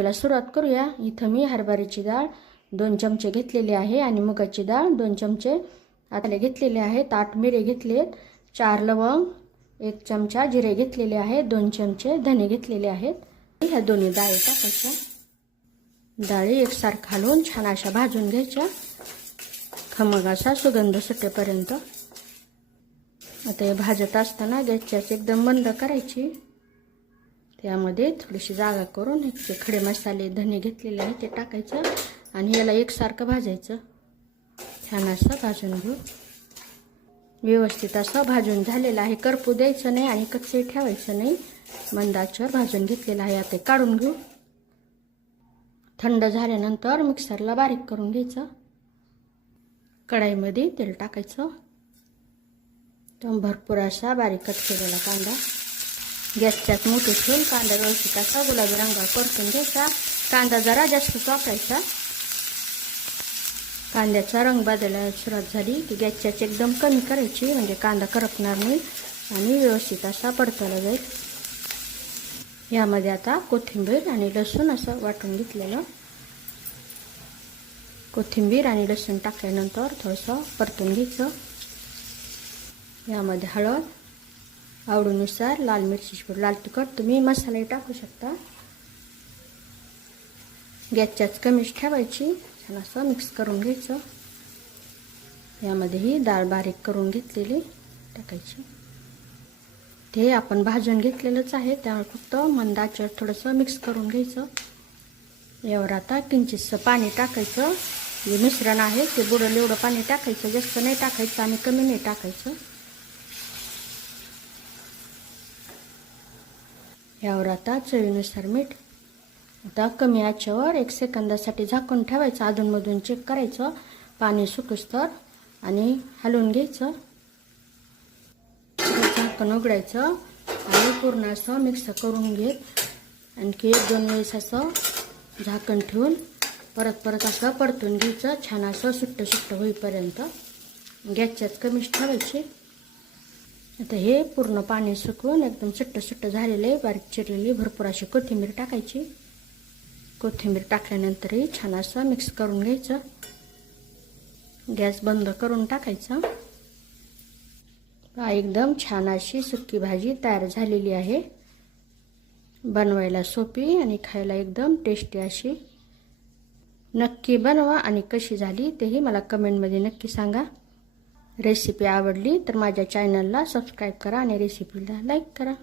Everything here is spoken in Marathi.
रेसिपीला सुरुवात करूया। इथं मी हरभऱ्याची डाळ 2 चमचे घेतलेली आहे आणि मुगाची डाळ 2 चमचे आतले घेतलेले आहेत। 8 मिरे घेतलेत, 4 लवंग, 1 चमचा जिरे घेतलेले आहेत, 2 चमचे धने घेतलेले आहेत। ह्या दोन्ही डाळी टाकायच्या। डाळी एकसारखा घालून छान अशा भाजून घ्यायच्या खमंग असा सुगंध सुटेपर्यंत। आता हे भाजत असताना गॅसची एकदम मंद करायची। त्यामध्ये थोडीशी जागा करून हे खडे मसाले धने घेतलेले आहेत ते टाकायचं आणि याला एकसारखं भाजायचं। छान असं भाजून घेऊ। व्यवस्थित असं भाजून झालेलं आहे। करपू द्यायचं नाही आणि कच्चे ठेवायचं नाही। मंद आचेवर भाजून घेतलेलं आहे। आता काढून घेऊ। थंड झाल्यानंतर मिक्सरला बारीक करून घ्यायचं। कढईमध्ये तेल टाकायचं। तो भरपूर असा बारीक कट केलेला कांदा गॅसच्यात मोठे ठेवून कांदा व्यवस्थित असा गुलाबी रंगावर परतून घ्यायचा। कांदा जरा जास्त वापरायचा। कांद्याचा रंग बदलायला सुरुवात झाली की गॅसची एकदम कमी करायची, म्हणजे कांदा करपणार नाही आणि व्यवस्थित असा परतवला जाईल। यामध्ये आता कोथिंबीर आणि लसूण असं वाटून घेतलेलं। कोथिंबीर आणि लसूण टाकल्यानंतर थोडंसं परतून घ्यायचं। यामध्ये हळद, आवडीनुसार लाल मिरचीची पूड, लाल तिखट, तुम्ही मसाले टाकू शकता। गॅसच्याच कमीच ठेवायची। छान असं मिक्स करून घ्यायचं। यामध्ये ही डाळ बारीक करून घेतलेली टाकायची। ते आपण भाजून घेतलेलंच आहे, त्यामुळे फक्त मंद आचेवर थोडंसं मिक्स करून घ्यायचं। यावर आता किंचितसं पाणी टाकायचं। जे मिश्रण आहे ते बुडेल एवढं पाणी टाकायचं, जास्त नाही टाकायचं आणि कमी नाही टाकायचं। यावर आता चवीनुसार मीठ। आता कमी आचेवर 1 सेकंदासाठी झाकून ठेवायचं। अधूनमधून चेक करायचं पाणी सुकूस्तर आणि हलवून घ्यायचं। झाकण उघडायचं आणि पूर्ण असं मिक्स करून घेत आणखी 1-2 वेळेस असं झाकण ठेवून परत असं परतून घ्यायचं। छान असं सुट्ट होईपर्यंत गॅसच्याच कमीच ठेवायचे। आता हे पूर्ण पाणी सुकवून एकदम सुट्ट झालेले बारीक चिरलेली भरपूर अशी कोथिंबीर टाकायची। कोथिंबीर टाकल्यानंतरही छान असं मिक्स करून घ्यायचं। गॅस बंद करून टाकायचा। एकदम छान अशी सुकी भाजी तयार झालेली आहे। बनवायला सोपी आणि खायला एकदम टेस्टी अशी। नक्की बनवा आणि कशी झाली तेही मला कमेंटमध्ये नक्की सांगा। रेसिपी आवडली तर माझ्या चॅनलला सबस्क्राईब करा आणि रेसिपीला लाईक करा।